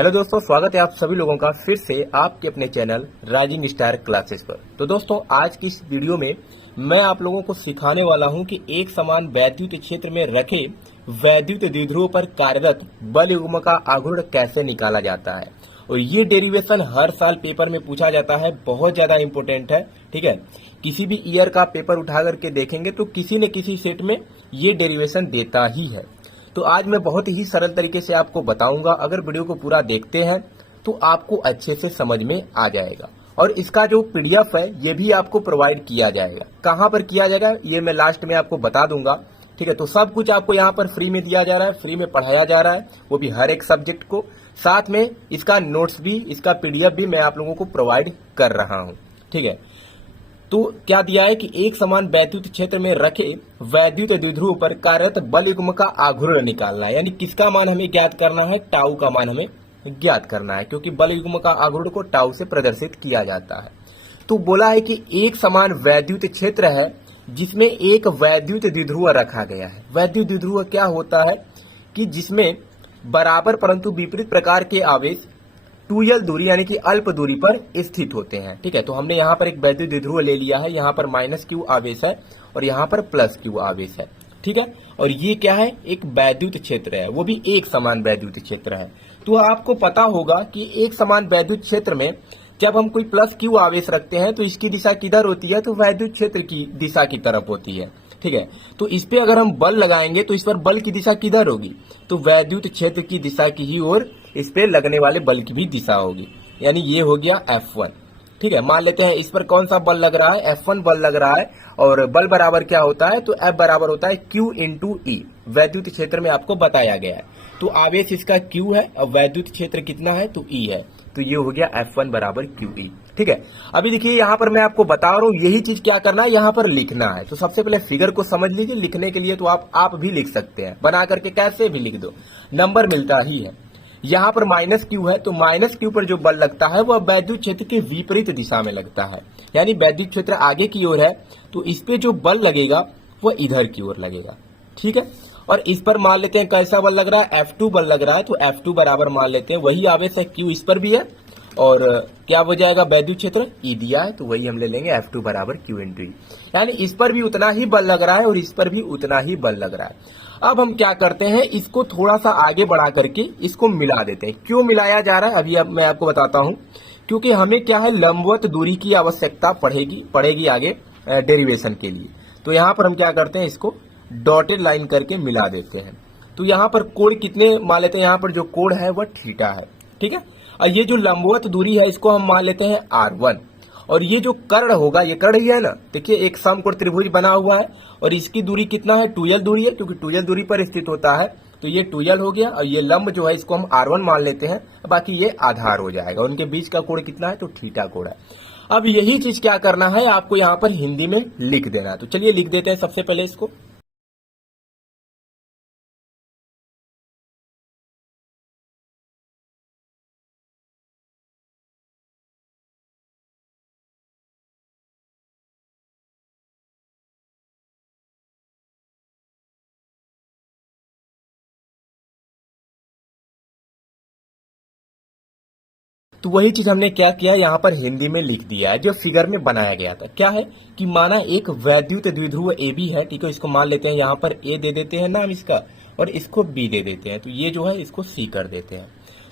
Hello दोस्तों, स्वागत है आप सभी लोगों का फिर से आपके अपने चैनल राइजिंग स्टार क्लासेस पर। तो दोस्तों, आज की इस वीडियो में मैं आप लोगों को सिखाने वाला हूं कि एक समान वैद्युत क्षेत्र में रखे वैद्युत द्विध्रुव पर कार्यरत बल युग्म का आघूर्ण कैसे निकाला जाता है। और ये डेरिवेशन हर साल पेपर में पूछा जाता है, बहुत ज्यादा इंपॉर्टेंट है। ठीक है, किसी भी ईयर का पेपर उठा करके देखेंगे तो किसी न किसी सेट में ये डेरिवेशन देता ही है। तो आज मैं बहुत ही सरल तरीके से आपको बताऊंगा। अगर वीडियो को पूरा देखते हैं तो आपको अच्छे से समझ में आ जाएगा। और इसका जो पीडीएफ है ये भी आपको प्रोवाइड किया जाएगा। कहां पर किया जाएगा ये मैं लास्ट में आपको बता दूंगा। ठीक है, तो सब कुछ आपको यहाँ पर फ्री में दिया जा रहा है, फ्री में पढ़ाया जा रहा है, वो भी हर एक सब्जेक्ट को। साथ में इसका नोट्स भी, इसका पीडीएफ भी मैं आप लोगों को प्रोवाइड कर रहा हूँ। ठीक है, तो क्या दिया है कि एक समान वैद्युत क्षेत्र में रखे वैद्युत द्विध्रुव पर कार्यरत बल युग्म का आघूर्ण निकालना है। यानी किसका मान हमें ज्ञात करना है? टाउ का मान हमें ज्ञात करना है, क्योंकि बल युग्म का आघूर्ण को टाउ से प्रदर्शित किया जाता है। तो बोला है कि एक समान वैद्युत क्षेत्र है जिसमें एक वैद्युत द्विध्रुव रखा गया है। वैद्युत द्विध्रुव क्या होता है कि जिसमें बराबर परंतु विपरीत प्रकार के आवेश 2l दूरी यानी कि अल्प दूरी पर स्थित होते हैं। ठीक है, तो हमने यहाँ पर एक वैद्युत द्विध्रुव ले लिया है। यहाँ पर -q आवेश है और यहाँ पर +q आवेश है। ठीक है, और ये क्या है? एक वैद्युत क्षेत्र है, वो भी एक समान वैद्युत क्षेत्र है। तो आपको पता होगा कि एक समान वैद्युत क्षेत्र में जब हम कोई +q आवेश रखते हैं तो इसकी दिशा किधर होती है? तो वैद्युत क्षेत्र की दिशा की तरफ होती है। ठीक है, तो इस पे अगर हम बल लगाएंगे तो इस पर बल की दिशा किधर होगी? तो वैद्युत क्षेत्र की दिशा की ही ओर इस पे लगने वाले बल की भी दिशा होगी। यानी ये हो गया F1। ठीक है, मान लेते हैं इस पर कौन सा बल लग रहा है? F1 बल लग रहा है। और बल बराबर क्या होता है? तो F बराबर होता है Q × E। वैद्युत क्षेत्र में आपको बताया गया है। तो आवेश इसका Q है और वैद्युत क्षेत्र कितना है? तो E है। तो ये हो गया F1 बराबर QE। ठीक है, अभी देखिए यहाँ पर मैं आपको बता रहा हूँ, यही चीज क्या करना है, यहाँ पर लिखना है। तो सबसे पहले फिगर को समझ लीजिए। लिखने के लिए तो आप भी लिख सकते हैं, बना करके कैसे भी लिख दो, नंबर मिलता ही है। यहाँ पर -q है, तो -q पर जो बल लगता है वह वैद्युत क्षेत्र के विपरीत दिशा में लगता है। यानी वैद्युत क्षेत्र आगे की ओर है तो इस पे जो बल लगेगा वह इधर की ओर लगेगा। ठीक है, और इस पर मान लेते हैं कैसा बल लग रहा है? F2 बल लग रहा है। तो F2 बराबर मान लेते हैं, वही आवेश है Q इस पर भी है। और क्या हो जाएगा? वैद्युत क्षेत्र E दिया है तो वही हम ले लेंगे F2 बराबर Q × E। यानी इस पर भी उतना ही बल लग रहा है और इस पर भी उतना ही बल लग रहा है। अब हम क्या करते हैं, इसको थोड़ा सा आगे बढ़ा करके इसको मिला देते हैं। क्यों मिलाया जा रहा है अभी अब मैं आपको बताता हूं। क्योंकि हमें क्या है, लंबवत दूरी की आवश्यकता पड़ेगी आगे डेरिवेशन के लिए। तो यहाँ पर हम क्या करते हैं, इसको डॉटेड लाइन करके मिला देते हैं। तो यहाँ पर कोण कितने मान लेते हैं? यहाँ पर जो कोण है वह थीटा है। ठीक है, और ये जो लंबवत दूरी है इसको हम मान लेते हैं R1। और ये जो कर्ण होगा, ये कर्ण ही है ना, देखिए एक समकोण त्रिभुज बना हुआ है और इसकी दूरी कितना है? 2l दूरी है, क्योंकि 2l दूरी पर स्थित होता है। तो ये 2l हो गया और ये लंब जो है इसको हम R1 मान लेते हैं, बाकी ये आधार हो जाएगा। उनके बीच का कोण कितना है? तो थीटा कोण है। अब यही चीज क्या करना है, आपको यहाँ पर हिंदी में लिख देना है। तो चलिए लिख देते हैं सबसे पहले इसको। तो वही चीज हमने क्या किया, यहाँ पर हिंदी में लिख दिया है जो फिगर में बनाया गया था। क्या है कि माना एक वैद्युत द्विध्रुव AB है। ठीक है, इसको मान लेते हैं, यहाँ पर A दे देते हैं नाम इसका और इसको B दे देते हैं। तो ये जो है इसको C कर देते हैं।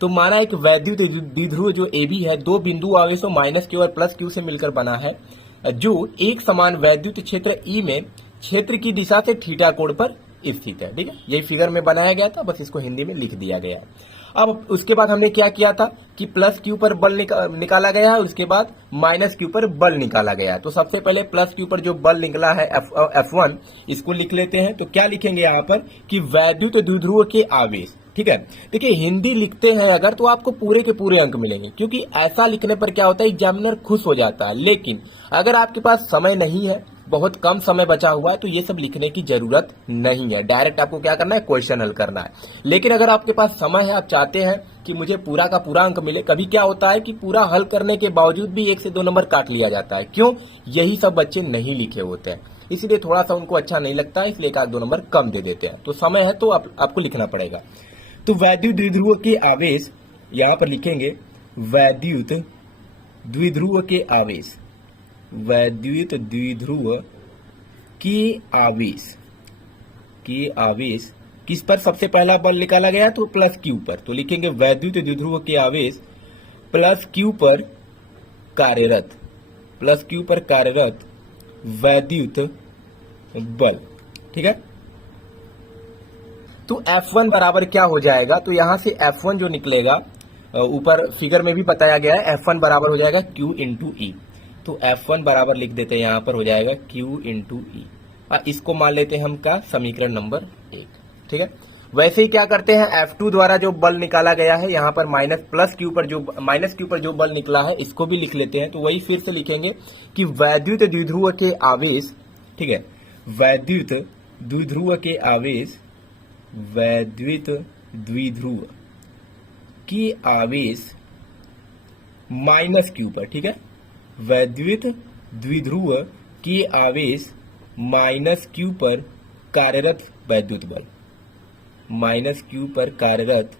तो माना एक वैद्युत द्विध्रुव जो AB है, दो बिंदु आवेशों -q और +q से मिलकर बना है, जो एक समान वैद्युत क्षेत्र E में क्षेत्र की दिशा से थीटा कोण पर स्थित है। ठीक है, यही फिगर में बनाया गया था, बस इसको हिंदी में लिख दिया गया है। अब उसके बाद हमने क्या किया था कि +q पर बल निकाला गया है और उसके बाद -q पर बल निकाला गया है। तो सबसे पहले +q पर जो बल निकला है F1, इसको लिख लेते हैं। तो क्या लिखेंगे यहाँ पर कि वैद्युत द्विध्रुव के आवेश। ठीक है, देखिए हिंदी लिखते हैं अगर तो आपको पूरे के पूरे अंक मिलेंगे, क्योंकि ऐसा लिखने पर क्या होता है, एग्जामिनर खुश हो जाता है। लेकिन अगर आपके पास समय नहीं है, बहुत कम समय बचा हुआ है, तो ये सब लिखने की जरूरत नहीं है। डायरेक्ट आपको क्या करना है, क्वेश्चन हल करना है। लेकिन अगर आपके पास समय है, आप चाहते हैं कि मुझे पूरा का पूरा अंक मिले, कभी क्या होता है कि पूरा हल करने के बावजूद भी 1 से 2 नंबर काट लिया जाता है। क्यों? यही सब बच्चे नहीं लिखे होते हैं, इसलिए थोड़ा सा उनको अच्छा नहीं लगता है, इसलिए 1-2 नंबर कम दे देते हैं। तो समय है तो आपको लिखना पड़ेगा। तो वैद्युत द्विध्रुव के आवेश यहां पर लिखेंगे वैद्युत द्विध्रुव के आवेश, वैद्युत द्विध्रुव के आवेश किस पर सबसे पहला बल निकाला गया, तो प्लस क्यू पर। तो लिखेंगे वैद्युत द्विध्रुव के आवेश प्लस क्यू पर कार्यरत, प्लस क्यू पर कार्यरत वैद्युत बल। ठीक है, तो F1 बराबर क्या हो जाएगा, तो यहां से F1 जो निकलेगा, ऊपर फिगर में भी बताया गया है, F1 बराबर हो जाएगा Q इंटू ई। तो F1 बराबर लिख देते हैं, यहां पर हो जाएगा Q इंटू ई। इसको मान लेते हैं हम का समीकरण नंबर 1। ठीक है, वैसे ही क्या करते हैं, F2 द्वारा जो बल निकाला गया है, यहां पर माइनस क्यू पर जो बल निकला है, इसको भी लिख लेते हैं। तो वही फिर से लिखेंगे कि वैद्युत द्विध्रुव के आवेश, ठीक है, वैद्युत द्विध्रुव के आवेश, वैद्युत द्विध्रुव की आवेश माइनस क्यू पर। ठीक है, वैद्युत द्विध्रुव की आवेश माइनस क्यू पर कार्यरत वैद्युत बल, माइनस क्यू पर कार्यरत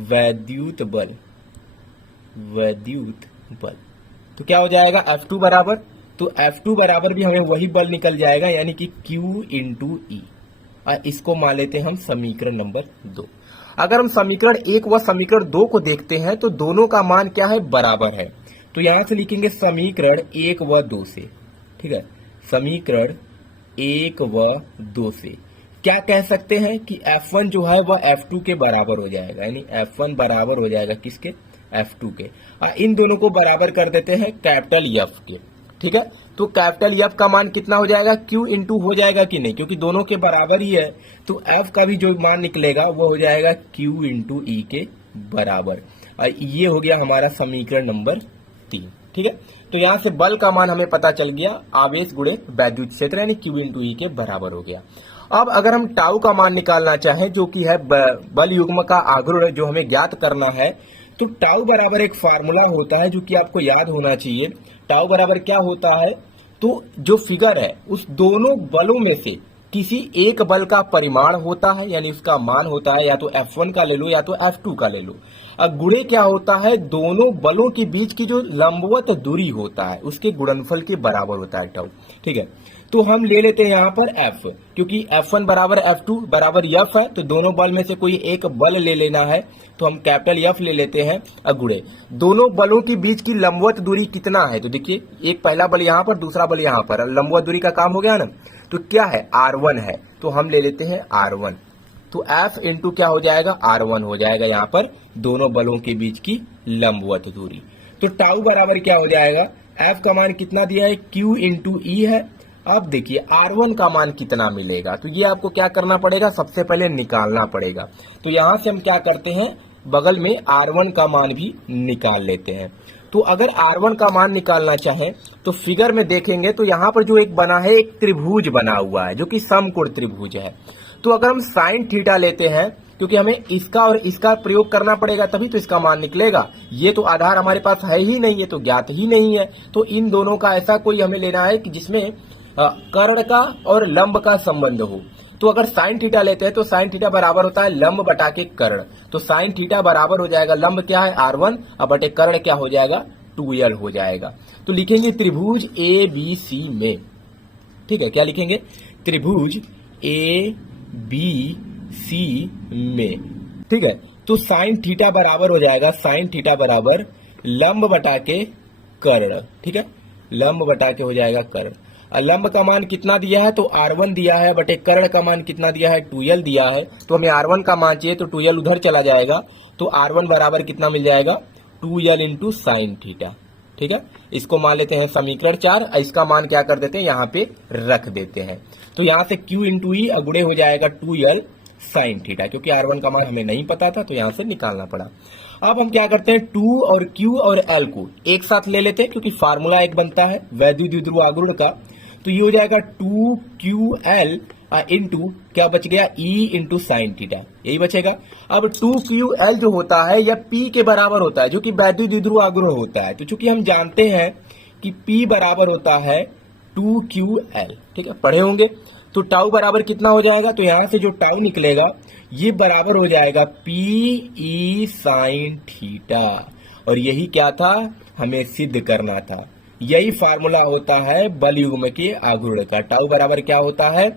वैद्युत बल, वैद्युत बल। तो क्या हो जाएगा F2 बराबर, तो F2 बराबर भी हमें वही बल निकल जाएगा, यानी कि Q इंटू ई। इसको मान लेते हैं हम समीकरण नंबर 2। अगर हम समीकरण 1 व समीकरण 2 को देखते हैं तो दोनों का मान क्या है, बराबर है। तो यहां से लिखेंगे समीकरण 1 व 2 से। ठीक है, समीकरण 1 व 2 से क्या कह सकते हैं कि F1 जो है वह F2 के बराबर हो जाएगा, यानी F1 बराबर हो जाएगा किसके, F2 के। इन दोनों को बराबर कर देते हैं कैपिटल F के। ठीक है, तो कैपिटल F का मान कितना हो जाएगा, Q इंटू हो जाएगा कि नहीं, क्योंकि दोनों के बराबर ही है। तो F का भी जो मान निकलेगा वो हो जाएगा Q इंटू ई के बराबर। ये हो गया हमारा समीकरण नंबर 3। ठीक है, तो यहां से बल का मान हमें पता चल गया, आवेश गुणे वैद्युत क्षेत्र, यानी Q इंटू ई के बराबर हो गया। अब अगर हम टाउ का मान निकालना चाहें, जो कि है बल युग्म का आघूर्ण, जो हमें ज्ञात करना है, तो टाउ बराबर एक फार्मूला होता है जो कि आपको याद होना चाहिए। टाउ बराबर क्या होता है, तो जो फिगर है उस दोनों बलों में से किसी एक बल का परिमाण होता है, यानी उसका मान होता है, या तो F1 का ले लो या तो F2 का ले लो। अब गुणे क्या होता है, दोनों बलों के बीच की जो लंबवत दूरी होता है उसके गुणनफल के बराबर होता है टाउ। ठीक है, तो हम ले लेते हैं यहाँ पर F, क्योंकि F1 बराबर F2 बराबर F है, तो दोनों बल में से कोई एक बल ले लेना है, तो हम कैपिटल F ले लेते हैं। गुणे दोनों बलों के बीच की लंबवत दूरी कितना है, तो देखिए एक पहला बल यहाँ पर, दूसरा बल यहाँ पर, लंबवत दूरी का काम हो गया ना, तो क्या है R1 है, तो हम ले लेते हैं R1। तो F इंटू क्या हो जाएगा, R1 हो जाएगा यहाँ पर दोनों बलों के बीच की लंबवत दूरी। तो टाउ बराबर क्या हो जाएगा, F का मान कितना दिया है, Q इंटू ई है। अब देखिए R1 का मान कितना मिलेगा, तो ये आपको क्या करना पड़ेगा, सबसे पहले निकालना पड़ेगा। तो यहां से हम क्या करते हैं, बगल में R1 का मान भी निकाल लेते हैं। तो अगर R1 का मान निकालना चाहें तो फिगर में देखेंगे तो यहाँ पर जो एक बना है, एक त्रिभुज बना हुआ है जो कि समकोण त्रिभुज है। तो अगर हम साइन थीटा लेते हैं, क्योंकि हमें इसका और इसका प्रयोग करना पड़ेगा तभी तो इसका मान निकलेगा। ये तो आधार हमारे पास है ही नहीं, ये तो ज्ञात ही नहीं है। तो इन दोनों का ऐसा कोई हमें लेना है कि जिसमें कर्ण का और लंब का संबंध हो। तो अगर साइन थीटा लेते हैं तो साइन थीटा बराबर होता है लंब बटा के कर्ण। तो साइन थीटा बराबर हो जाएगा, लंब क्या है R1 और बटे कर्ण क्या हो जाएगा 2l हो जाएगा। तो लिखेंगे त्रिभुज ABC में, ठीक है, क्या लिखेंगे, त्रिभुज ABC में, ठीक है। तो साइन थीटा बराबर हो जाएगा, साइन थीटा बराबर लंब बटा के कर्ण, ठीक है, लंब बटा के हो जाएगा कर्ण। लंब का मान कितना दिया है, तो R1 दिया है, बटे कर्ण का मान कितना दिया है, 2l दिया है। तो हमें R1 का मान चाहिए तो 2l उधर चला जाएगा। तो R1 बराबर कितना मिल जाएगा, 2l इंटू साइन थीटा, ठीक है। इसको मान लेते हैं समीकरण 4। इसका मान क्या कर देते हैं, यहाँ पे रख देते हैं। तो यहाँ से Q इंटू ई गुणे हो जाएगा 2l साइन थीटा, क्योंकि R1 का मान हमें नहीं पता था तो यहाँ से निकालना पड़ा। अब हम क्या करते हैं, 2 और Q और L को एक साथ ले लेते हैं, क्योंकि फार्मूला एक बनता है वैद्युत द्विध्रुव आघूर्ण का। तो ये हो जाएगा 2QL इंटू क्या बच गया, E इंटू साइन थीटा, यही बचेगा। अब 2QL जो होता है यह P के बराबर होता है, जो कि वैद्युत द्विध्रुव आघूर्ण होता है। तो चूंकि हम जानते हैं कि P बराबर होता है 2QL, ठीक है, पढ़े होंगे। तो टाउ बराबर कितना हो जाएगा, तो यहां से जो टाउ निकलेगा ये बराबर हो जाएगा पी ई साइन थीटा। और यही क्या था, हमें सिद्ध करना था। यही फार्मूला होता है बल युग्म के आघूर्ण का। टाउ बराबर क्या होता है,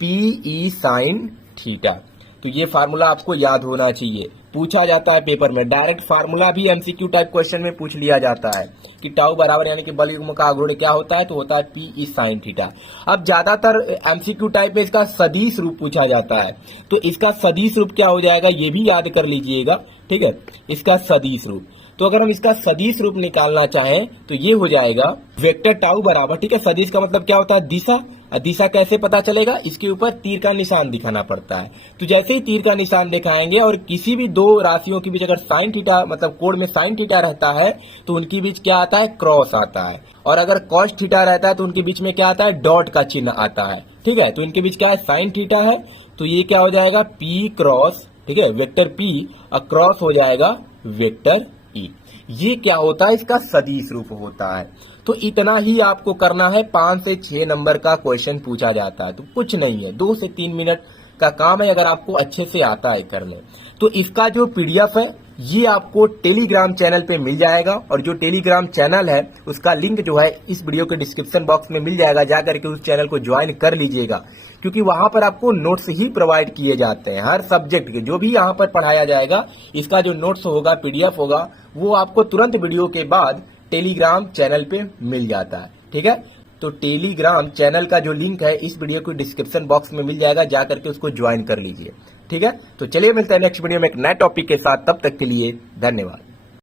पी ई साइन थीटा। तो ये फार्मूला आपको याद होना चाहिए, पूछा जाता है पेपर में। डायरेक्ट फार्मूला भी एमसीक्यू टाइप क्वेश्चन में पूछ लिया जाता है कि टाउ बराबर यानी कि बल युग्म का आघूर्ण क्या होता है, तो होता है पी ई साइन थीटा। अब ज्यादातर एमसीक्यू टाइप में इसका सदिश रूप पूछा जाता है, तो इसका सदिश रूप क्या हो जाएगा ये भी याद कर लीजिएगा, ठीक है। इसका सदिश रूप, तो अगर हम इसका सदिश रूप निकालना चाहें तो ये हो जाएगा वेक्टर टाउ बराबर, ठीक है। सदिश का मतलब क्या होता है, दिशा। दिशा कैसे पता चलेगा, इसके ऊपर तीर का निशान दिखाना पड़ता है। तो जैसे ही तीर का निशान दिखाएंगे और किसी भी दो राशियों के बीच अगर साइन थीटा मतलब कोण में साइन थीटा रहता है तो उनके बीच क्या आता है, क्रॉस आता है। और अगर कॉस थीटा रहता है तो उनके बीच में क्या आता है, डॉट का चिन्ह आता है, ठीक है। तो इनके बीच क्या है, साइन थीटा है, तो ये क्या हो जाएगा, पी क्रॉस, ठीक है, वेक्टर पी और क्रॉस हो जाएगा वेक्टर ई। ये क्या होता है, इसका सदिश रूप होता है। तो इतना ही आपको करना है, 5 से 6 नंबर का क्वेश्चन पूछा जाता है, तो कुछ नहीं है, 2 से 3 मिनट का काम है अगर आपको अच्छे से आता है करने। तो इसका जो पीडीएफ है ये आपको टेलीग्राम चैनल पे मिल जाएगा, और जो टेलीग्राम चैनल है उसका लिंक जो है इस वीडियो के डिस्क्रिप्शन बॉक्स में मिल जाएगा। जाकर के उस चैनल को ज्वाइन कर लीजिएगा, क्योंकि वहां पर आपको नोट्स ही प्रोवाइड किए जाते हैं हर सब्जेक्ट के। जो भी यहाँ पर पढ़ाया जाएगा इसका जो नोट्स होगा, पीडीएफ होगा, वो आपको तुरंत वीडियो के बाद टेलीग्राम चैनल पे मिल जाता है, ठीक है। तो टेलीग्राम चैनल का जो लिंक है इस वीडियो के डिस्क्रिप्शन बॉक्स में मिल जाएगा, जाकर के उसको ज्वाइन कर लीजिए, ठीक है। तो चलिए मिलते हैं नेक्स्ट वीडियो में एक नए टॉपिक के साथ, तब तक के लिए धन्यवाद।